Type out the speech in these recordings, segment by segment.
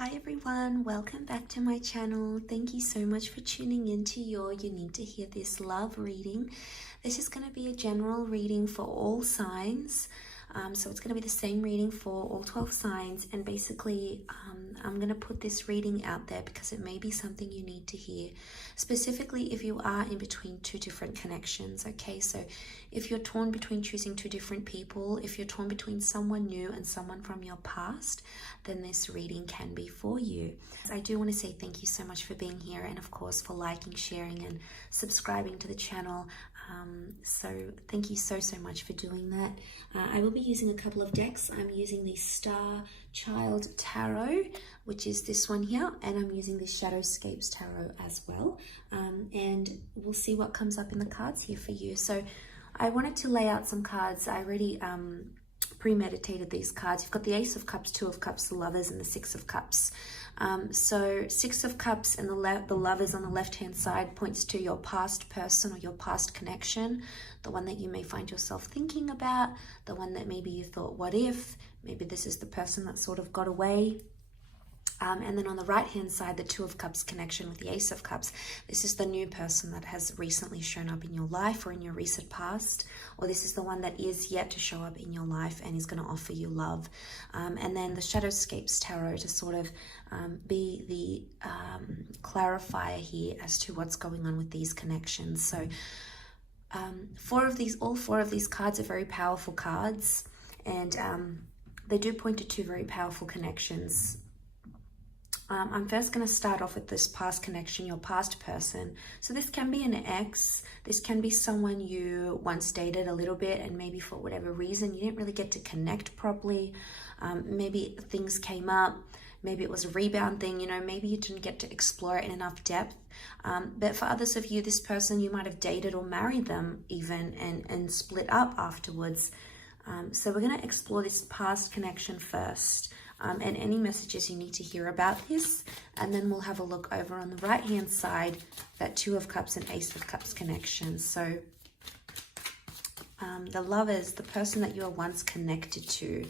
Hi everyone, welcome back to my channel. Thank you so much for tuning into your You Need to Hear This Love reading. This is going to be a general reading for all signs. So it's going to be the same reading for all 12 signs, and basically I'm going to put this reading out there because it may be something you need to hear, specifically if you are in between two different connections. Okay, so if you're torn between choosing two different people, if you're torn between someone new and someone from your past, then this reading can be for you. I do want to say thank you so much for being here, and of course for liking, sharing and subscribing to the channel. So thank you so much for doing that. I will be using a couple of decks. I'm using the Star Child Tarot, which is this one here, and I'm using the Shadowscapes Tarot as well. And we'll see what comes up in the cards here for you. So I wanted to lay out some cards. I already premeditated these cards. You've got the Ace of Cups, Two of Cups, the Lovers, and the Six of Cups. So Six of Cups and the Lovers on the left hand side points to your past person or your past connection, the one that you may find yourself thinking about, the one that maybe you thought, what if? Maybe this is the person that sort of got away. And then on the right hand side, the Two of Cups connection with the Ace of Cups. This is the new person that has recently shown up in your life or in your recent past, or this is the one that is yet to show up in your life and is going to offer you love. And then the Shadowscapes Tarot to sort of be the clarifier here as to what's going on with these connections. So all four of these cards are very powerful cards, and they do point to two very powerful connections. I'm first going to start off with this past connection, your past person. So this can be an ex, this can be someone you once dated a little bit, and maybe for whatever reason you didn't really get to connect properly. Maybe things came up, maybe it was a rebound thing, maybe you didn't get to explore it in enough depth. But for others of you, this person, you might have dated or married them even and split up afterwards. So we're going to explore this past connection first. And any messages you need to hear about this, and then we'll have a look over on the right hand side, that Two of Cups and Ace of Cups connection. So the Lovers, the person that you were once connected to,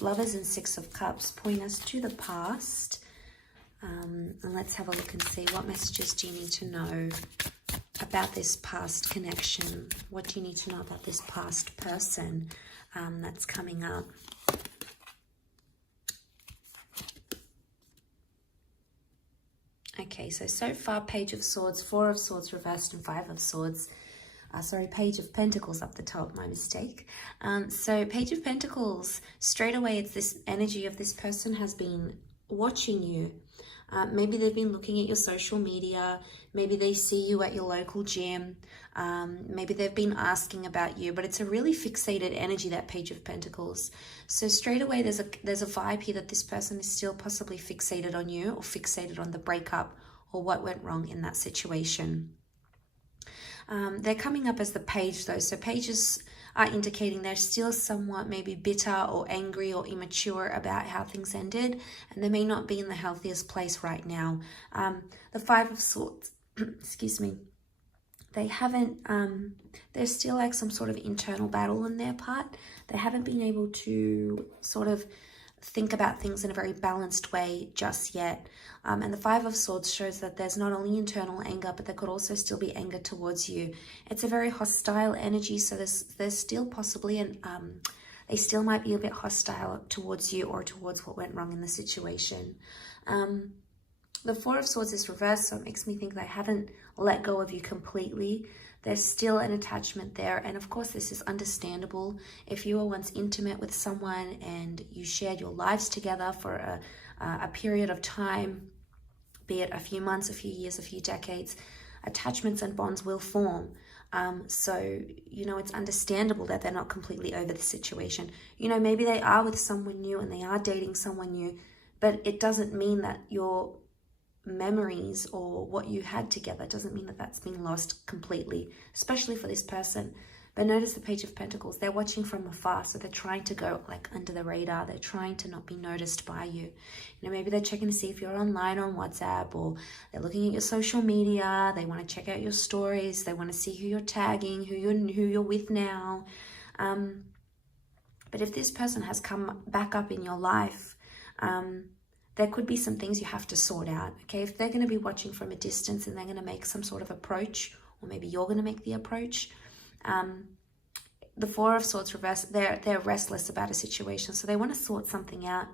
Lovers and Six of Cups point us to the past. And let's have a look and see, what messages do you need to know about this past connection? What do you need to know about this past person that's coming up? Okay, so far, Page of Swords, Four of Swords reversed, and Five of Swords. Page of Pentacles up the top, my mistake. So Page of Pentacles, straight away, it's this energy of this person has been watching you. Maybe they've been looking at your social media. Maybe they see you at your local gym. Maybe they've been asking about you, but it's a really fixated energy, that Page of Pentacles. So straight away, there's a vibe here that this person is still possibly fixated on you, or fixated on the breakup or what went wrong in that situation. They're coming up as the Page though. So pages are indicating they're still somewhat maybe bitter or angry or immature about how things ended, and they may not be in the healthiest place right now. The Five of Swords, excuse me, they haven't, there's still like some sort of internal battle on their part. They haven't been able to sort of think about things in a very balanced way just yet. And the Five of Swords shows that there's not only internal anger, but there could also still be anger towards you. It's a very hostile energy, so there's still possibly they still might be a bit hostile towards you or towards what went wrong in the situation. The Four of Swords is reversed, so it makes me think they haven't let go of you completely. There's still an attachment there, and of course this is understandable. If you were once intimate with someone and you shared your lives together for a period of time, be it a few months, a few years, a few decades, attachments and bonds will form. So, it's understandable that they're not completely over the situation. Maybe they are with someone new and they are dating someone new, but it doesn't mean that your memories or what you had together doesn't mean that that's been lost completely, especially for this person. But notice the Page of Pentacles, they're watching from afar, so they're trying to go like under the radar. They're trying to not be noticed by you. Maybe they're checking to see if you're online on WhatsApp, or they're looking at your social media. They want to check out your stories. They want to see who you're tagging, who you're with now. But if this person has come back up in your life, there could be some things you have to sort out, okay? If they're going to be watching from a distance and they're going to make some sort of approach, or maybe you're going to make the approach, the Four of Swords reversed, they're restless about a situation, so they want to sort something out.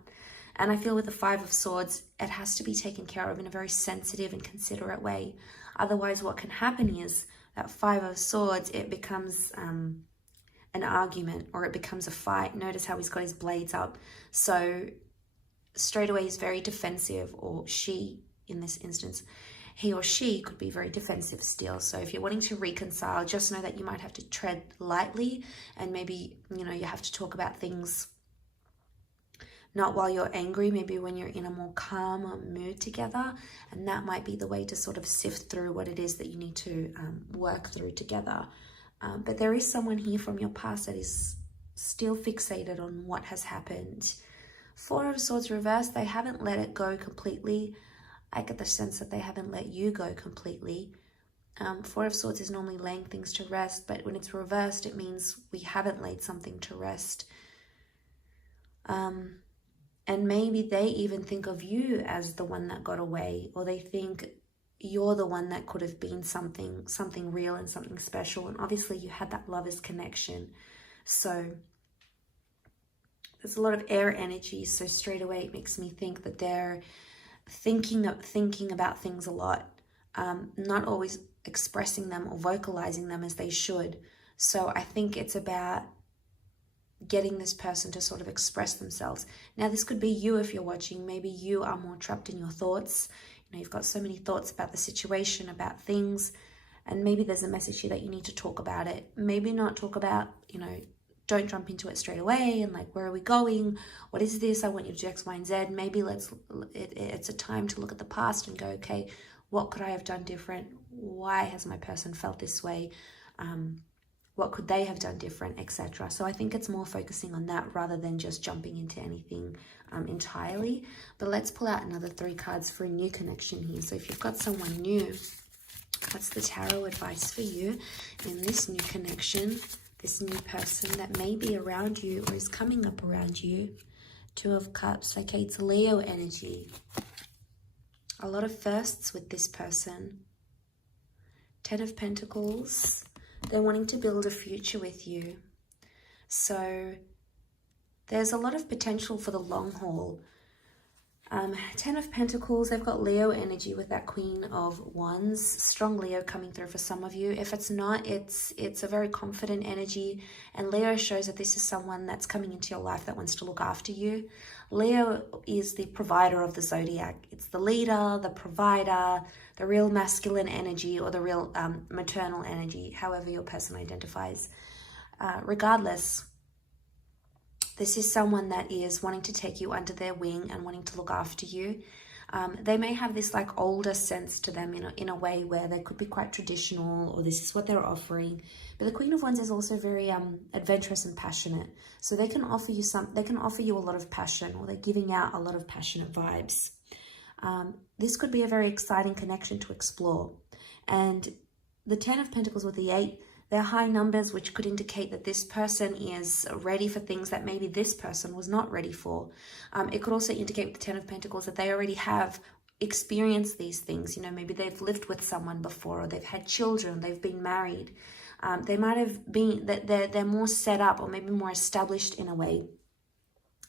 And I feel with the Five of Swords, it has to be taken care of in a very sensitive and considerate way. Otherwise, what can happen is that Five of Swords, it becomes an argument, or it becomes a fight. Notice how he's got his blades up. So straight away he's very defensive, or she, in this instance, he or she could be very defensive still. So if you're wanting to reconcile, just know that you might have to tread lightly, and maybe, you know, you have to talk about things not while you're angry, maybe when you're in a more calm mood together, and that might be the way to sort of sift through what it is that you need to work through together. But there is someone here from your past that is still fixated on what has happened. Four of Swords reversed, they haven't let it go completely. I get the sense that they haven't let you go completely. Four of Swords is normally laying things to rest, but when it's reversed, it means we haven't laid something to rest. And maybe they even think of you as the one that got away, or they think you're the one that could have been something real and something special. And obviously you had that lover's connection. So there's a lot of air energy. So straight away it makes me think that they're thinking about things a lot, not always expressing them or vocalizing them as they should. So I think it's about getting this person to sort of express themselves. Now, this could be you if you're watching. Maybe you are more trapped in your thoughts. You know, you've got so many thoughts about the situation, about things, and maybe there's a message here that you need to talk about it. Maybe not talk about, you know, don't jump into it straight away and like, where are we going? What is this? I want you to do X, Y, and Z. Maybe it's a time to look at the past and go, okay, what could I have done different? Why has my person felt this way? What could they have done different, etc. So I think it's more focusing on that rather than just jumping into anything entirely. But let's pull out another 3 cards for a new connection here. So if you've got someone new, what's the tarot advice for you in this new connection, this new person that may be around you or is coming up around you? 2 of Cups. Okay, it's Leo energy. A lot of firsts with this person. 10 of Pentacles. They're wanting to build a future with you. So there's a lot of potential for the long haul. 10 of Pentacles, they've got Leo energy with that Queen of Wands. Strong Leo coming through for some of you. If it's not, it's a very confident energy. And Leo shows that this is someone that's coming into your life that wants to look after you. Leo is the provider of the zodiac. It's the leader, the provider, the real masculine energy, or the real maternal energy, however your person identifies. Regardless, this is someone that is wanting to take you under their wing and wanting to look after you. They may have this like older sense to them in a way where they could be quite traditional, or this is what they're offering. But the Queen of Wands is also very adventurous and passionate. So they can offer you a lot of passion, or they're giving out a lot of passionate vibes. This could be a very exciting connection to explore. And the 10 of Pentacles with the 8, they're high numbers, which could indicate that this person is ready for things that maybe this person was not ready for. It could also indicate with the 10 of Pentacles that they already have experienced these things. You know, maybe they've lived with someone before, or they've had children, they've been married. They might have been, that they're more set up, or maybe more established in a way.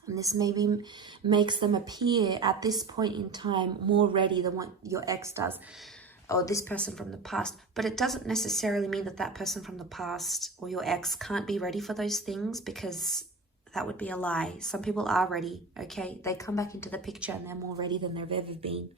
And this maybe makes them appear at this point in time more ready than what your ex does, or this person from the past. But it doesn't necessarily mean that that person from the past or your ex can't be ready for those things, because that would be a lie. Some people are ready, okay? They come back into the picture and they're more ready than they've ever been.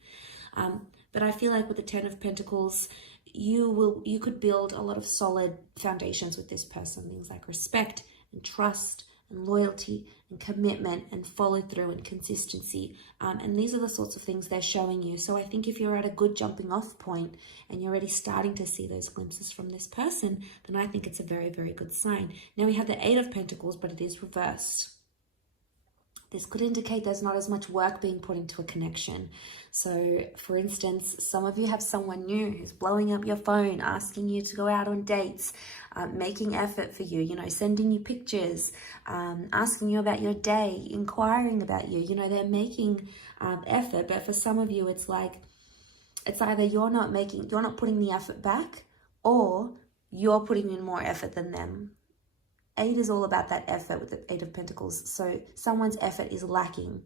But I feel like with the 10 of Pentacles, you could build a lot of solid foundations with this person. Things like respect and trust and loyalty and commitment and follow through and consistency. And these are the sorts of things they're showing you. So I think if you're at a good jumping off point and you're already starting to see those glimpses from this person, then I think it's a very, very good sign. Now we have the 8 of Pentacles, but it is reversed. This could indicate there's not as much work being put into a connection. So, for instance, some of you have someone new who's blowing up your phone, asking you to go out on dates, making effort for you, you know, sending you pictures, asking you about your day, inquiring about you. You know, they're making effort, but for some of you, it's like, it's either you're not putting the effort back, or you're putting in more effort than them. 8 is all about that effort with the 8 of Pentacles. So someone's effort is lacking.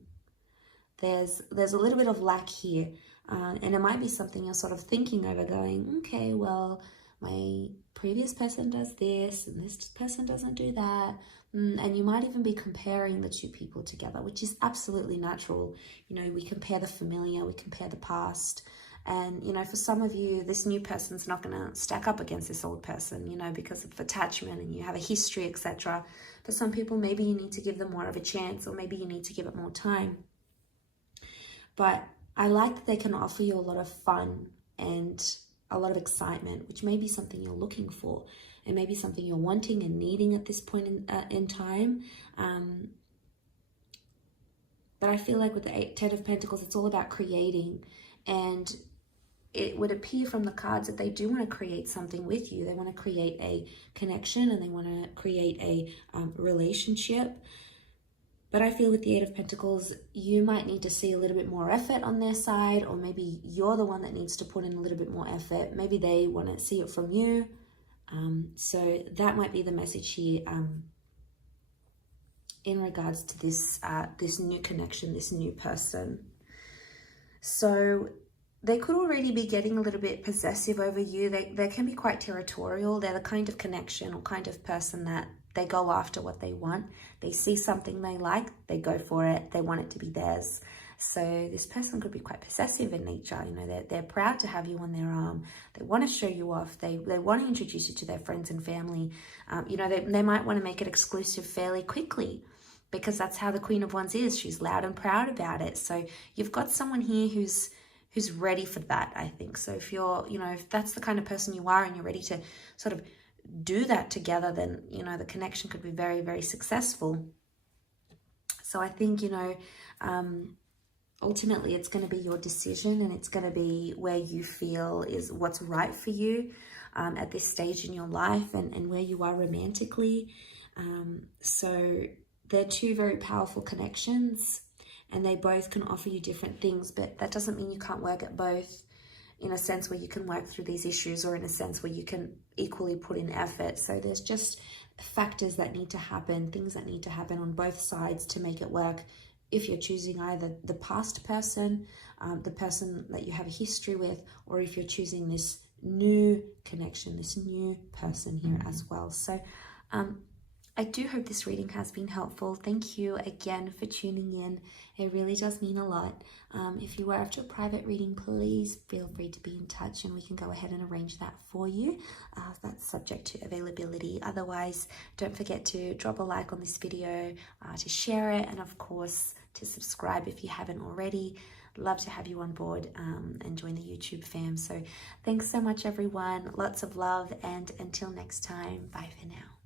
There's a little bit of lack here. And it might be something you're sort of thinking over, going, okay, well, my previous person does this and this person doesn't do that. And you might even be comparing the two people together, which is absolutely natural. You know, we compare the familiar, we compare the past. And, you know, for some of you, this new person's not going to stack up against this old person, you know, because of attachment and you have a history, etc. For some people, maybe you need to give them more of a chance, or maybe you need to give it more time. But I like that they can offer you a lot of fun and a lot of excitement, which may be something you're looking for. It may be something you're wanting and needing at this point in time. But I feel like with the 10 of Pentacles, it's all about creating. And it would appear from the cards that they do want to create something with you. They want to create a connection, and they want to create a relationship. But I feel with the 8 of Pentacles, you might need to see a little bit more effort on their side, or maybe you're the one that needs to put in a little bit more effort. Maybe they want to see it from you. So that might be the message here in regards to this this new connection, this new person. So they could already be getting a little bit possessive over you. They can be quite territorial. They're the kind of connection or kind of person that they go after what they want. They see something they like, they go for it, they want it to be theirs. So this person could be quite possessive in nature. You know, they're proud to have you on their arm. They want to show you off. They want to introduce you to their friends and family. You know, they might want to make it exclusive fairly quickly, because that's how the Queen of Wands is. She's loud and proud about it. So you've got someone here who's ready for that, I think. So if you're, you know, if that's the kind of person you are and you're ready to sort of do that together, then, you know, the connection could be very, very successful. So I think, you know, ultimately it's going to be your decision, and it's going to be where you feel is what's right for you at this stage in your life, and where you are romantically. So they're two very powerful connections, and they both can offer you different things, but that doesn't mean you can't work at both, in a sense where you can work through these issues, or in a sense where you can equally put in effort. So there's just factors that need to happen, things that need to happen on both sides to make it work. If you're choosing either the past person, the person that you have a history with, or if you're choosing this new connection, this new person here as well. So I do hope this reading has been helpful. Thank you again for tuning in. It really does mean a lot. If you were after a private reading, please feel free to be in touch, and we can go ahead and arrange that for you. That's subject to availability. Otherwise, don't forget to drop a like on this video, to share it, and of course to subscribe if you haven't already. Love to have you on board and join the YouTube fam. So thanks so much, everyone. Lots of love, and until next time, bye for now.